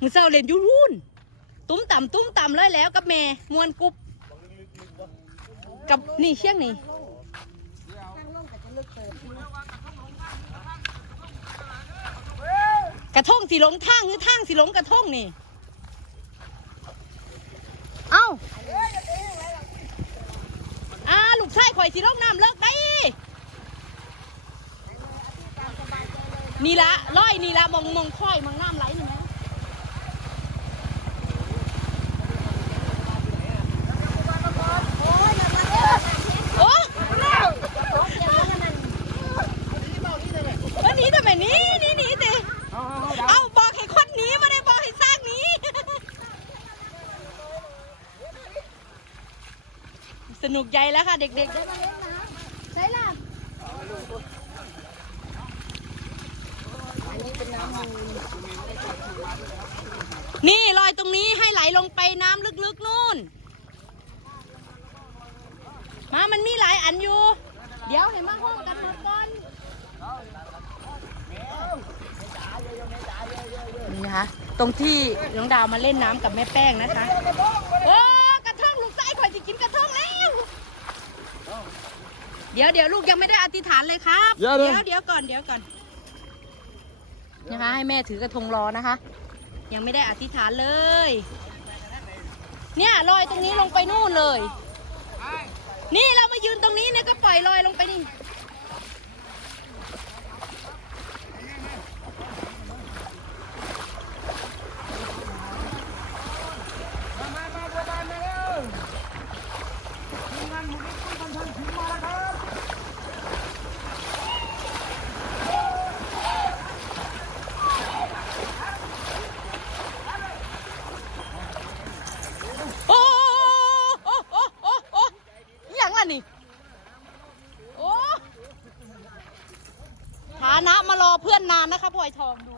มือเศร้าเล่นอยูรุ่น ตุ้มต่ำตุ้มต่ำเลยแล้วกับแม่มวนกุบกับนี่เชียงนี่กระท่งสีหลงทางหรือทางสีหลงกระท่งนี่ เอ้าอ่าลูกชายข่อยสีลงน้ำเลิกได้นี่ละร้อยนี่ละมองมองค่อยมองน้ำไหลนี่ไหมโอ้วันนี้ทำไมหนี้นี่นี่ติเอาบอกให้คนหนีไม่ได้บอกให้สร้างหนี้ สนุ กใหญ่แล้วค่ะ เด็กๆได้มาเล่นน้ำใช่ล่ะนี่ลอยตรงนี้ให้ไหลลงไปน้ำลึกๆนู่น มามันมีหลายอันอยู่ เดี๋ยวให้มาห้องกันหมดก่อนนี่นะคะตรงที่น้องดาวมาเล่นน้ำกับแม่แป้งนะคะโอ้กระท่องลูกไส้ข่อยจะกินกระท่องแล้ว เดี๋ยวเดี๋ยวลูกยังไม่ได้อธิษฐานเลยครับเดี๋ยวเดี๋ยว เดี๋ยวก่อนเดี๋ยวก่อนนะคะให้แม่ถือกระทงรอนะคะ ยังไม่ได้อธิษฐานเลย เนี่ยลอยตรงนี้ลงไปนู่นเลย นี่เรามายืนตรงนี้เนี่ยก็ปล่อยลอยลงไปนี่ มามามาบัวบานมาเร็วทีมงานหมุนตุ้ยบันทันถึงมาแล้วครับ โอ้โอ้โอ้โอ้โอ้อหย่างล่ะนี่ โอ้ฐานะมารอเพื่อนนานนะคะพลอย ทองดู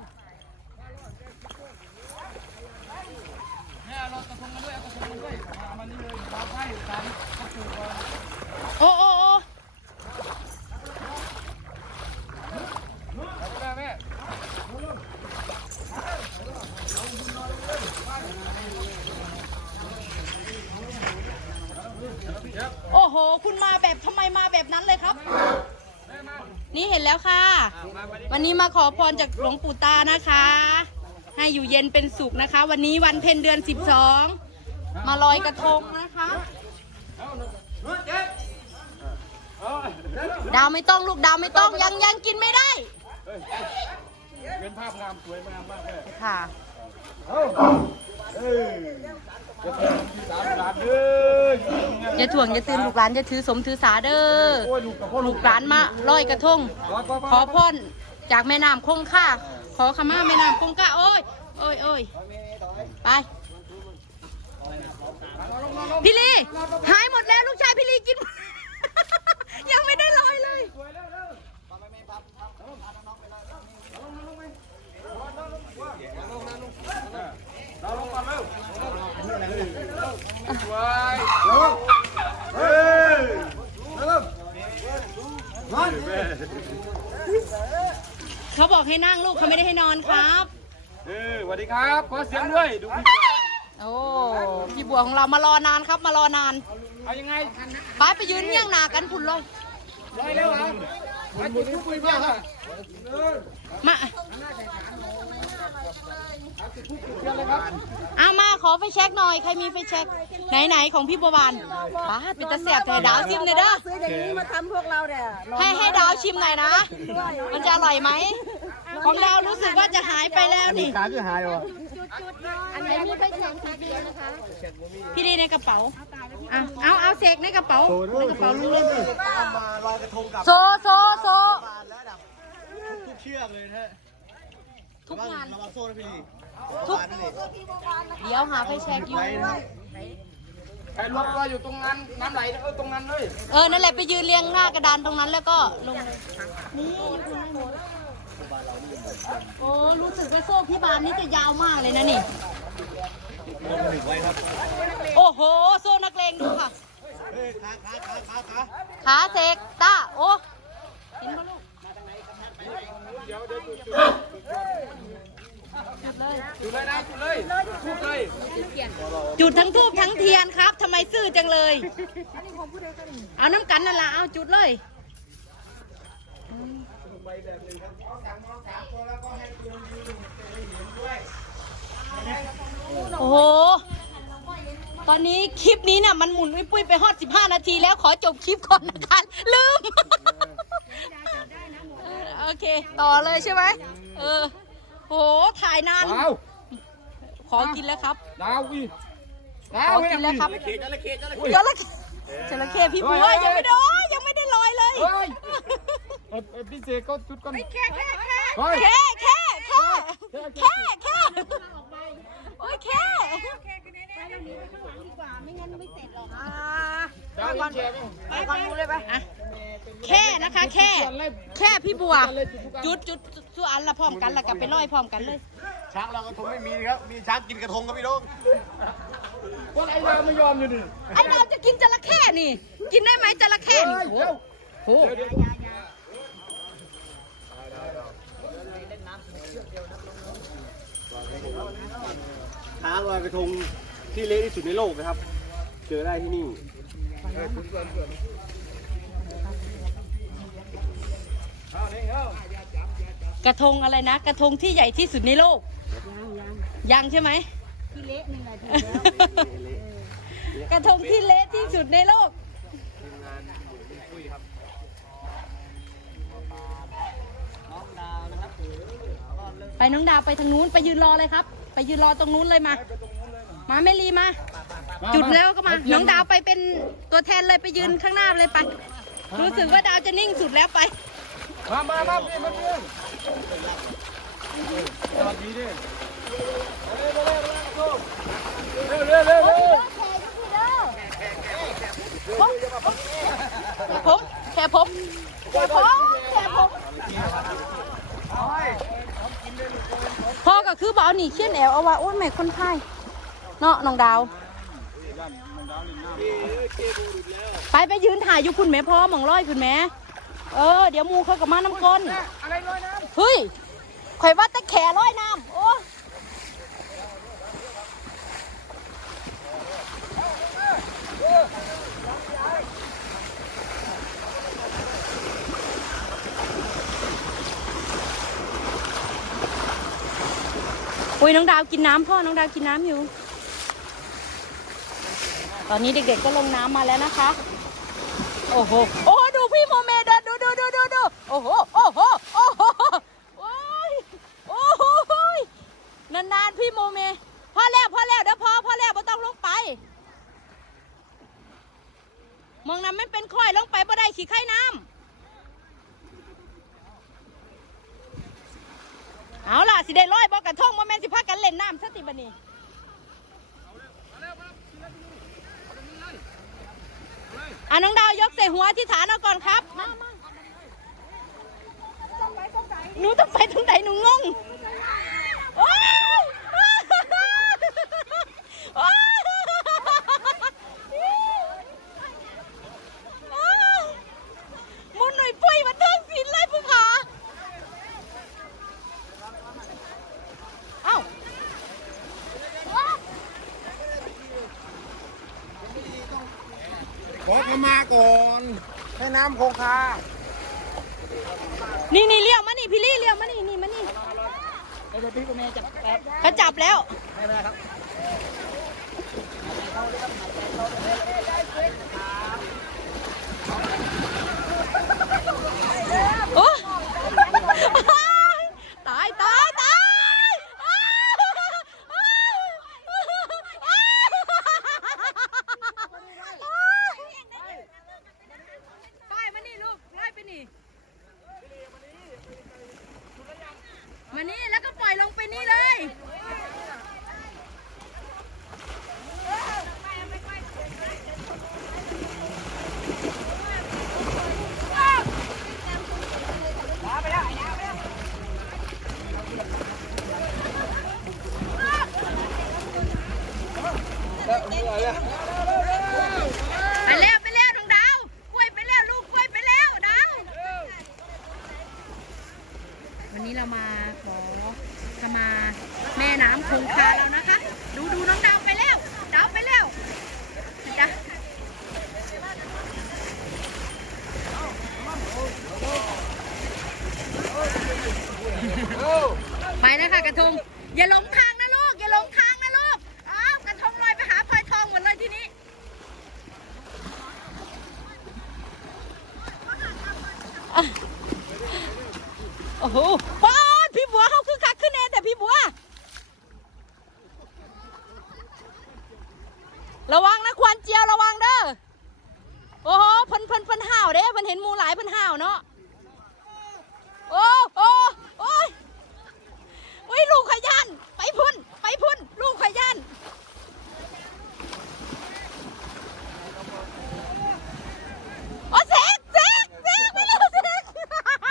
เนี่ยเรากระทงมาด้วยเอากระทงมาด้วยมามานี่เลยเราให้ตามกระปูก่อนโอ้โอ้โอ้เอาไปแม่โอ้โห คุณมาแบบทำไมมาแบบนั้นเลยครับ นี่เห็นแล้วค่ะ วันนี้มาขอพรจากหลวงปู่ตานะคะ ให้อยู่เย็นเป็นสุขนะคะ วันนี้วันเพ็ญเดือน 12 มาลอยกระทงนะคะ ดาวไม่ต้องลูกดาวไม่ต้องยังยังกินไม่ได้ เป็นภาพงามสวยงามมากเลยค่ะเอ้าเอ้ยจะเป็นที่สามสามเดี๋ยอย่าถ่วงอย่าตื่นลูกหลานอย่าถือสมถือสาเด้อลูกกับพ่อลูกหลานมาลอยกระทงขอพร จากแม่น้ำคงค่าขอขมาแม่น้ำคงค่าโอ้ยโอ้ยโอ้ยไปพี่ลีหายหมดแล้วลูกชายพี่ลีกิน ยังไม่ได้ลอยเลย เราลงก่อนเร็วสวยลงเฮ้ยเร็วนั่นเขาบอกให้นั่งลูกเขาไม่ได้ให้นอนครับ เออสวัสดีครับ ขอเสียงด้วย ดูพี่โอ้พี่บัวของเรามารอนานครับมารอนานเอายังไงไปไปยืนเงี่ยงหนากันพุ่นลงได้แล้วเหรอมาจุดทุกปุยบ้างอะมา เอามาขอไฟแช็กหน่อยใครมีไฟแช็กไหนไหนๆของพี่บัวบานป้าดเป็นตะแสบแต่ดาวชิมเลยเด้อซื้ออย่างนี้มาทำพวกเราเนี่ยให้ให้ดาวชิมหน่อยนะ มันจะอร่อยไหมของดาวรู้สึกว่าจะหายไปแล้วนี่การคือหายวะอันไหนมีไฟแช็กสีเดียวนะคะพี่ดีในกระเป๋าเอาเอาเอาเสกในกระเป๋าในกระเป๋าลุงเล่นเลยมาลอยกระทงกับโซโซโซบานและดับทุกเชือกเลยนะฮะทุกงานระวังโซ่นะพี่ ทุกเดี๋ยวหาไฟแช็กอยู่ใครลบก็อยู่ตรงนั้น น้ำไหลเออตรงนั้นเลยเออ นั่นแหละไปยืนเรียงหน้ากระดานตรงนั้นแล้วก็ลง นี่คุณนั่นโอ้รู้สึกว่าโซ่พี่บานนี่จะยาวมากเลยนะนี่ โอ้โห โซ่นักเลงดูค่ะขาขาขาขาขาขาเสกตาโอ้เห็นปะลูก จุดเลยนะจุดเลยจุดเลยจุดทั้งทูบทั้งเทียนครับทำไมซื่อจังเลย เอาน้ำกันนั่นละเอาจุดเลยโอ้โห ตอนนี้คลิปนี้เนี่ยมันหมุนอุ้ยปุ้ยไปฮอด 15 นาทีแล้วขอจบคลิปก่อนนะคะ ลืม โอเค ต่อเลยใช่ไหมเออ โหถ่ายนาน ดาวขอกินแล้วครับ ดาวอีดาขวอกินแล้วครับ เขตจระเข้จระจระเข้จระเข้พี่บัวยังไม่ได้โอ้ยยังไม่ได้ลอยเลย เฮ้ยเอ้ยเอ้ยพี่เสกก็จุดก่อนแค่แค่แค่เฮ้ยแค่แค่แค่แค่แค่โอ้ยแค่ดาวอีกแชร์ไหมไปก่อนดูเลยไปอะ แค่นะคะแค่ แค่พี่บัว จุดจุดจุดทุกอันละพร้อมกันละกลับไปลอยพร้อมกันเลย ช้างเรากระทงไม่มีครับ มีช้างกินกระทงครับพี่น้องคนไอ้ดาวไม่ยอมอยู่ดิไอ้ดาวจะกินจระเข้นี่ กินได้ไหมจระเข้เฮ้นี่ยเดี๋ยวโอ้โหเดี๋ยวช้างลอยกระทงที่เล็กที่สุดในโลกนะครับ เจอได้ที่นี่ กระทงอะไรนะ กระทงที่ใหญ่ที่สุดในโลก ยังใช่ไหมที่เละหนึ่งนาทีกระทงที่เละที่สุดในโลกไปน้องดาวไปทางนู้นไปยืนรอเลยครับ ไปยืนรอตรงนู้นเลยมา มาแม่ลีมา จุดแล้วก็มา น้องดาวไปเป็นตัวแทนเลยไปยืนข้างหน้าเลยไป รู้สึกว่าดาวจะนิ่งสุดแล้วไป มามามาพี่มาพี่ สวัสดีดิเร็วเร็วเร็วเร็วผมแค่ผมแค่ผมแค่ผมพ่อก็คือบอกเอาหนีเขี้ยนแอวเอาว่าโอ้ยแม่คนไข้เนาะน้องดาว ไปไปยืนถ่ายอยู่คุณแม่พ่อหมองร้อยคุณแม่ เออ เดี๋ยวหมูเขากับมาน้ำก้นอะไรลอยน้เฮ้ยข่อยว่าแต่แขร้อยน้ำโอ้อุ้ยน้องดาวกินน้ำพ่อ น้องดาวกินน้ำอยู่ ตอนนี้เด็กๆก็ลงน้ำมาแล้วนะคะ โอ้โห โอ้โหดูพี่โมเมเดินดูดูดูดูดู โอ้โห โอ้โห โอ้โหโอ้ยโอ้โหนานๆพี่โมเมพอแล้วพอแล้วเดี๋ยวพอพอแล้วไม่ต้องลงไปมองน้ำไม่เป็นค่อยลงไปบ่ได้ขี่ไข่น้ำเอาล่ะสิได้ร้อยบอกกระทงโมเมนสิพากันเล่นน้ำสติบันนี้อะน้องดาวยกใส่หัวที่ฐานเอาก่อนครับมา หนูต้องไปตรงไหนหนูงงโอ๊ยโอ๊ยมุนหน่อยปุ้ยมาเทิงสินเลยผู้ขาเอ้าำขอขมาก่อน ให้น้ำคงคา นี่นี่เลี้ยวมานี่ พี่ลี่เรียวมานี่นี่มานี่ไอ้เด็กพี่กับแม่จับแป๊บเขาจับแล้วอ้ตายตายตายไปมานี่ลูกไล่ไปนี่ มานี่แล้วก็ปล่อยลงไปนี่เลย ไปแล้วไปแล้วน้องดาวกล้วยไปแล้วลูกกล้วยไปแล้วดาว วันนี้เรามา มาขอขมาแม่น้ำคงคาแล้วนะคะ ดูดูน้องดาวไปแล้ว ดาวไปแล้วจ้ะไปนะคะกระทง อย่าหลงทางนะลูก อย่าหลงทางนะลูก อ้าวกระทงลอยไปหาพลอยทองหมดเลยทีนี้โอ้โหป้าดพี่บัวเขาคือคักขึ้นแน่แต่พี่บัว ระวังนะควันเจียวระวังเด้อ โอ้โหเพิ่นเพิ่นเพิ่นห่าวเด้เพิ่นเห็นมูหลายเพิ่นห่าวเนาะ โอ้โอ้โอ้ยอุ้ยลูกขยัน ไปพุ่น ไปพุ่ ยัน โอ้เสกเสกเสกไปแล้วเส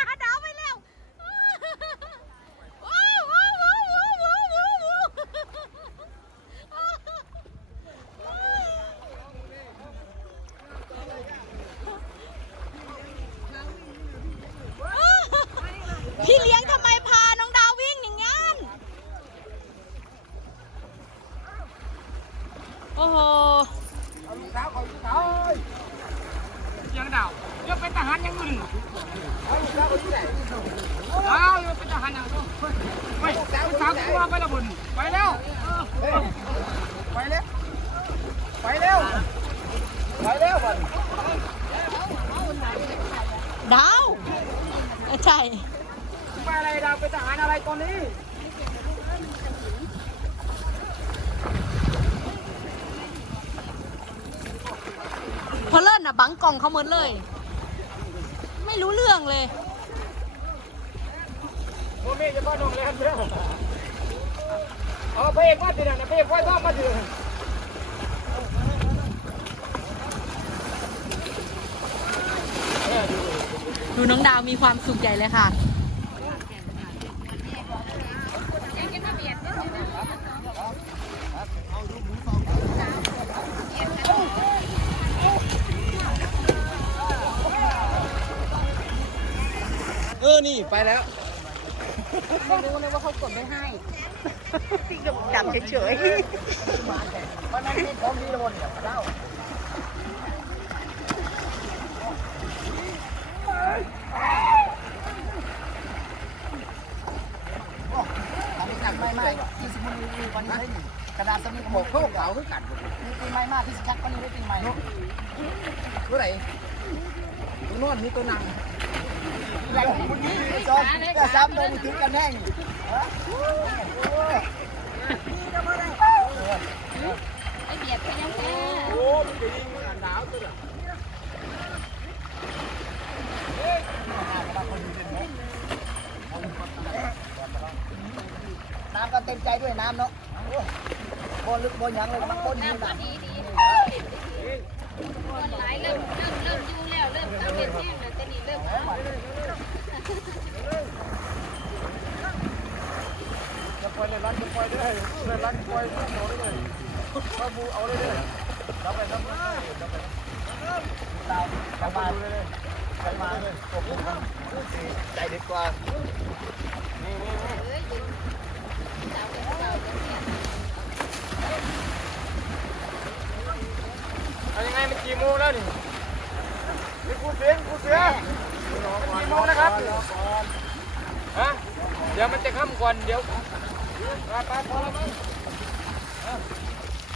กดาวไปแล้วว้าวว้าวว้าวว้าวว้าวว้าวพี่เลี้ยงทำไมพาน้องดาววิ่งอย่างงั้น โอ้โห ยังดาวยังเป็นทหารยังมึงอ้าวยังเป็นทหารยัง ไม่สาวตัวไปละบุญไปแล้วไปแล้วไปแล้วไปแล้วบันดาวเออใช่ไปอะไรดาวเป็นทหารอะไรตอนนี้เพอเลิ่นอะบังกล่องเขาหมดเลย ไม่รู้เรื่องเลย โมเมจะบ้านโรงแรมเด้อเอาไปเอกว่าติดนะไปเอกว่าต้องมาถึงดูน้องดาวมีความสุขใหญ่เลยค่ะ เออ นี่ ไปแล้ว ไม่รู้เลยว่าเขากดไม่ให้จับเฉยวันนั้นมีของดีละบุญเจ้าไม่ไม่ที่สมุนไพรวันนี้ได้กระดาษสมุนไพรเขาขาวคือกันมีปีใหม่มากที่สกัดวันนี้ได้ปีใหม่เมื่อไหร่ตัวนอนมีตัวนัง อย่างนี้จอมก็ซ้ำโดนถึงกันแห้งน้ำก็เต็มใจด้วยน้ำเนาะ บอลึกบอยังเลยบางคนนี่นะหลายเริ่มเริ่มเริ่มยุ่งแล้วเริ่มเอาเปลี่ยนแห้งแล้วแต่นี่เริ่มเอาจะปล่อยเลยรันจะปล่อยได้เลยรันปล่อยเอาได้เลยพระบูเอาได้เลยรับไปรับไปรับไปดาวกลับมาเลยไปมาเลยขอบคุณครับใจเด็ดกว่าเอา งไงมันกี่โมงแล้วนี่นี่กูเสียงกูเสียกี่โมงนะครับฮะเดี๋ยวมันจะค่ำก่อนเดี๋ยวไปไปพอแล้วมั้ง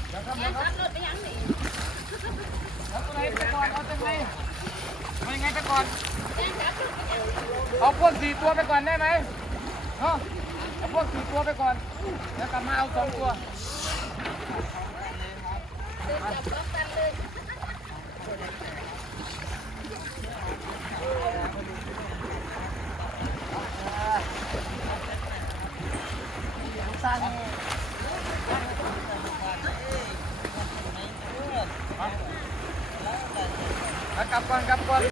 เดี๋ยวขับรถไปยังนี่เอาตัวไหนไปก่อนเอาตัวไหนเอายังไงไปก่อนเอาพวกสี่ตัวไปก่อนได้ไหมเนาะเอาพวกสี่ตัวไปก่อนแล้วกลับมาเอาสองตัว กลับก่อนกลับก่อน